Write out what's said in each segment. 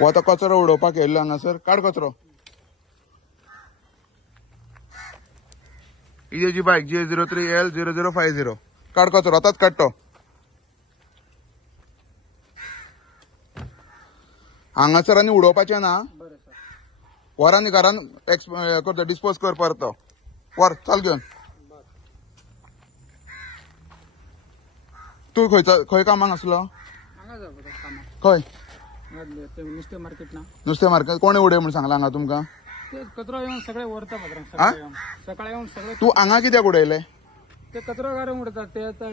हो आतां कचरो उडोवपाक येयल्लो हांगासर. काड कचरो. ही बायक J03L0050. काड कचरो आतांच काडटो. हांगासर आनी उडोवपाचें ना. वरांनी घरान करता डिस्पोज कर परत. वर चाल घेवन. तू खंय कामाक आसलो? खंय? नुस्तें मार्केट ना. नुस्तें मार्केट कोणे उडय म्हणून सांगला हांगा तुमकां? ते कचरो येवन सगळे व्हरता सकाळी येवन सगळे. तू हांगा कित्याक उडयले? ते कचरो घालून उडतात.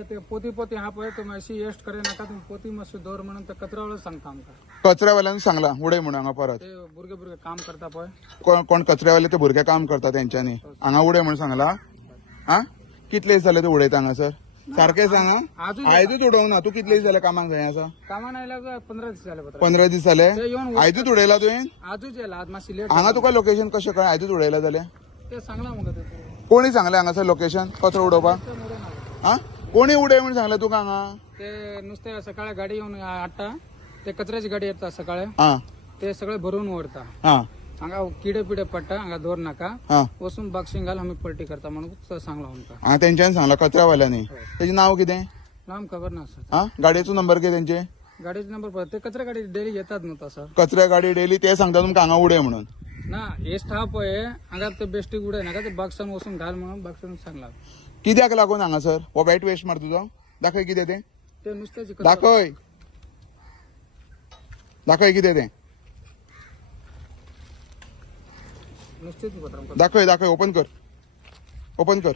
ते पोती हा पळय तुम्ही अशी वेस्ट करे नाका. तुम्ही पोती मातशी दवर म्हणून ते कचऱ्यावालो सांगता आमकां. कचऱ्यावाल्यान सांगला उडय म्हणून हांगा परत. ते भुरगे काम करता पळय. कोण कचऱ्यावाले ते भुरगे काम करता तेंच्यांनी हांगा उडय म्हणून सांगला. हा कितले दीस जाले तू उडयता हांगासर? सारकें सांगा. आयजूच उडोवंक ना. तू कितले दीस जाले कामाक जाय आसा? कामान आयल्यार 15 दीस जाले. 15 दीस जाले. आयजूच उडयला तुवें? आजूच येयला. आज मातशी लेट. हांगा तुका लोकेशन कशें कळ्ळें आयजूच उडयला जाल्यार? ते सांगला म्हाका. ते कोणी सांगलें हांगासर लोकेशन कचरो उडोवपाक? हा कोणी उडय म्हणून सांगलें तुका हांगा? ते नुस्तें सकाळी गाडी येवन हाडटा. ते कचऱ्याची गाडी येता सकाळी. हा ते सगळे भरून व्हरता. हा हांगा किडे पिडे पडटा. हांगा दवर नाका. हा वचून बागशींग घाल आमी पलटी करता म्हणून सांगला आमकां. हांगा तेंच्यांनी सांगला कचऱ्यावाल्यांनी. तेजें नांव कितें? नाम खबर ना सर. हा गाडयेचो नंबर कितें तेंचे? गाडीचे नंबर पळय. ते कचरा गाडी डेली येतात न्हू तसं. कचऱ्या गाडी डेली ते सांगता तुमकां हांगा उडय म्हणून. ना हे स्टाफ पळय हांगा ते बेश्टीक उडय नाका. ते बागसान वचून घाल म्हणून बागसान सांगला. कित्याक लागून हांगासर हो वेट वेस्ट मार तुजो? दाखय कितें तें. ते नुस्त्याची दाखय दाखय कितें तें. नुस्त्याची कचरा. दाखय दाखय ओपन कर. ओपन कर.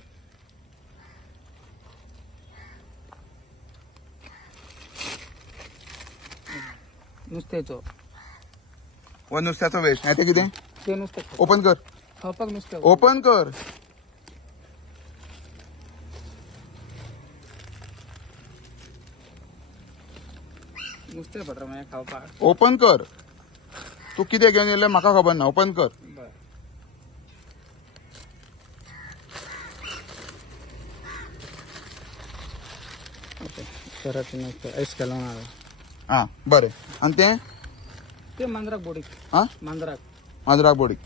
नुस्त्याचो व नुस्त्याचो वेस्ट नाही ते कितें? ते नुस्तें ओपन कर. खावपाक नुस्तें. ओपन कर. नुस्तें पडटा मागीर खावपाक. ओपन कर. तू कितें घेवन येयलें म्हाका खबर ना. ओपन कर. आयस केला ना. हा बरें. आनी तें? ते मांजराक बोडीक. हा मांजराक बोडीक.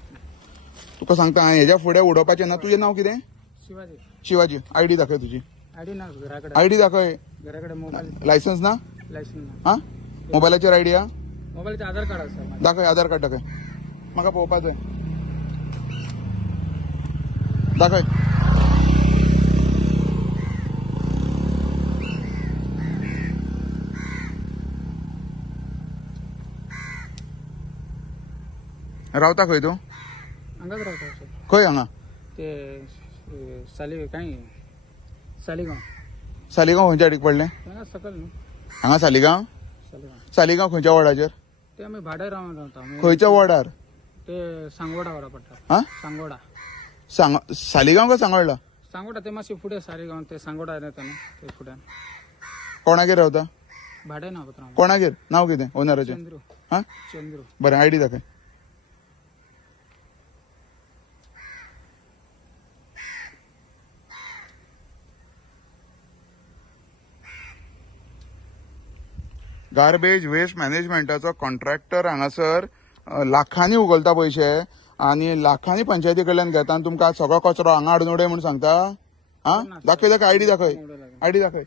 तुका सांगता हेज्या फुडें उडोवपाचें ना. तुजें नांव कितें? शिवाजी. शिवाजी. आयडी दाखय तुजी. आयडी ना घराकडे. आयडी दाखय. घराकडे मोबाईल. लायसन्स ना? लायसन्स ना. हा मोबायलाचेर आयडी हा? मोबाईलचे आधार कार्ड आसा. दाखय आधार कार्ड दाखय. म्हाका पळोवपाक जाय. दाखय. रावता खंय तू? हांगाच रावता सर. खंय हांगा? ते सालिगांव. सालिगांव खंयच्या आडीक पडलें? हांगा सकल न्हू. हांगा सालिगांव? सालिगांव खंयच्या वार्डाचेर? ते आमी भाड्यार रावता. खंयच्या वार्डार? ते सांगोडा वरा पडटा. हा सांगोडा. सालिगांव का सांगोडा? सांगोडा ते मातशें फुडें सालिगांव ते सांगोडा येता न्हू ते फुड्यान. कोणागेर रावता? भाड्या ना पत्र. कोणागेर? नांव कितें ओनराचें? चंद्रू. हा चंद्रू. बरें आयडी दाखय. गार्बेज वेस्ट मॅनेजमेंटाचो कॉन्ट्रॅक्टर हांगासर लाखांनी उगलता पयशे आनी लाखांनी पंचायती कडल्यान घेता आनी तुमकां सगळो कचरो हांगा हाडून उडय म्हणून सांगता. हा दाखय दाखय आयडी दाखय. आयडी दाखय.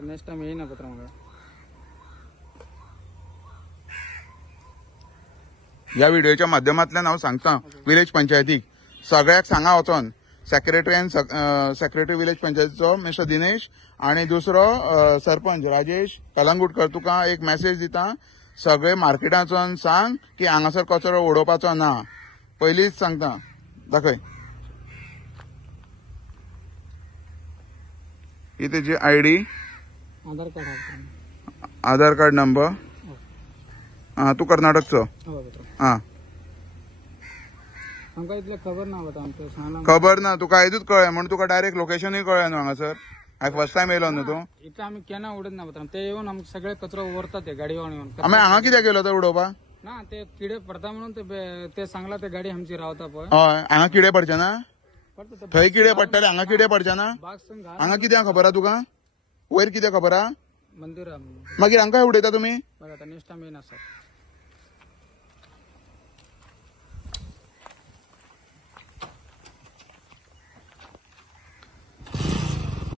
नेक्स्ट टाइम येयना पत्र म्हाका. ह्या व्हिडिओच्या माध्यमांतल्यान हांव सांगता विलेज पंचायतीक सगळ्याक सांगा वचोन सेक्रेटरी विलेज पंचायतीचो मिस्टर दिनेश आणि दुसरो सरपंच राजेश कलंगूटकर तुका एक मेसेज दिता. सगळे मार्केटांचो सांग की हांगासर कचरो उडोवपाचो ना. पयलींच सांगता. दाखय. ही तेजी आयडी. आधार कार्ड. आधार कार्ड नंबर. हा तू कर्नाटकचो? हा आमकां इतलें खबर ना पडटा. आमकां सांगना. खबर ना तुका आयजूच कळ्ळें म्हणून तुका डायरेक्ट लोकेशनूय कळ्ळें न्हू हांगासर. हांवें फर्स्ट टायम येयलो न्हू तूं. इतलें आमी केन्ना उडयत ना पत्र. ते येवन आमकां सगळे कचरो व्हरता ते गाडयेवान येवन. आमी हांगा कित्याक गेलो तर उडोवपाक? ना ते किडे पडटा म्हणून ते सांगला ते गाडी आमची रावता पळय. हय हांगा किडे पडचे ना? पडटा ते थंय किडे पडटले हांगा किडे पडचे ना? बाग संग घाल. हांगा कित्याक खबर आहा तुका? वयर कित्याक खबर आहा? मंदिर मागीर हांगा उडयता तुमी? बघा आता नेक्स्ट टाइम येना सर.